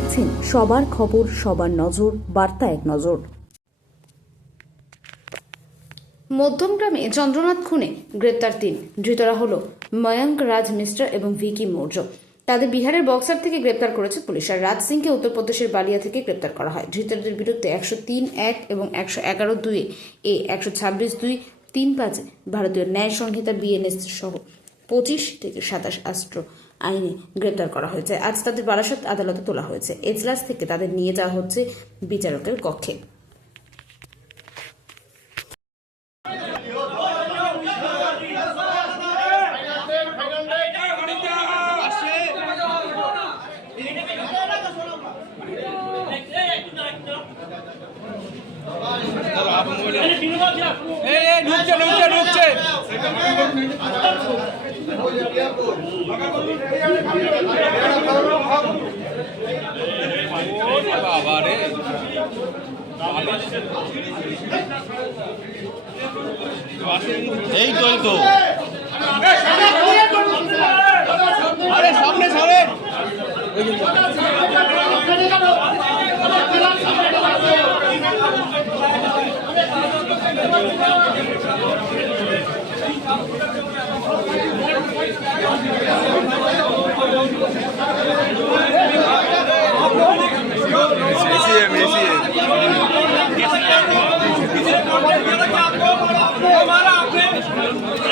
দেখছেন সবার খবর, সবার নজর, বার্তা এক নজর। মধ্যমগ্রামে চন্দ্রনাথ খুনে গ্রেপ্তার 3 ধৃতরা হল ময়ঙ্ক রাজ মিশ্র এবং ভিকি মৌর্য। তাদের বিহারের বক্সার থেকে গ্রেপ্তার করেছে পুলিশ। আর রাজ সিংকে উত্তরপ্রদেশের বালিয়া থেকে গ্রেপ্তার করা হয়। ধৃতদের বিরুদ্ধে 103(1) এবং 111(2) এ 126(2) 3(5) ভারতীয় ন্যায় সংহিতা BNS সহ 25 থেকে 27 অস্ত্র আইনে গ্রেপ্তার করা হয়েছে। আজ তাদের বারাসত আদালতে তোলা হয়েছে। এজলাস থেকে তাদের নিয়ে যাওয়া হচ্ছে বিচারকের কক্ষে। ঢুকছে বাবা রে, এই তো আরে সামনে সরেন।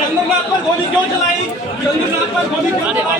चंद्रनाथ पर गोली क्यों चलाई? चंद्रनाथ पर गोली क्यों चलाई?